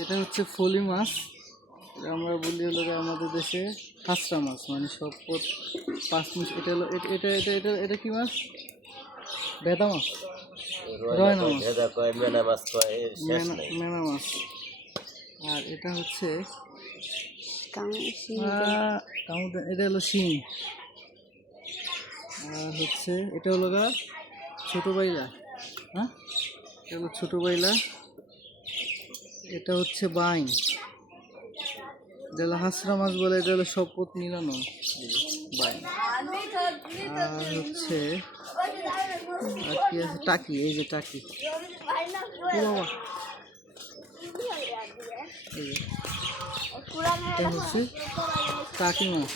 এটা হচ্ছে ফলি মাছ, এটা আমরা বলি হলো আমাদের দেশে হাঁসরা মাছ, মানে সব 5 এটা হলো এটা এটা এটা এটা কি মাছ? ভেদা মাছ, রয়না মাছ, মেনা মাছ। আর এটা হচ্ছে এটা হলো শিং। আর হচ্ছে এটা হলো ছোট বাইলা। হ্যাঁ, এটা হলো ছোট বাইলা। এটা হচ্ছে বাইন, এটা হলো হাঁসরা মাছ বলে, এটা হলো শপথ মিলানো বাইন। আর হচ্ছে আর কি আছে, টাকি, এই যে টাকি। ও বাবা, এটা হচ্ছে টাকি মাছ।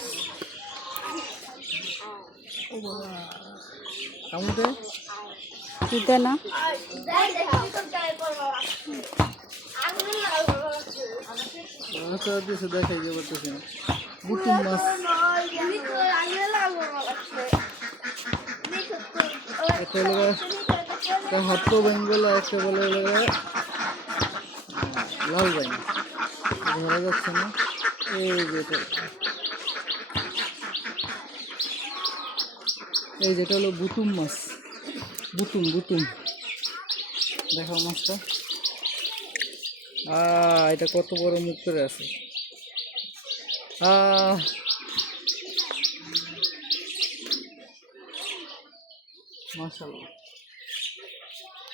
ও বাবা, কেমন দেয় না দেখাই যে বলতেছে না। বুতুম মাছ, একটা হলো হাত বেঙ্গল, আর একটা বলে লাল বাইন, ধরা যাচ্ছে না। এই যেটা হলো বুতুম মাছ, বুতুম বুতুম। দেখাও মাছটা, এটা কত বড় মুখ করে আছে। মাশাআল্লাহ।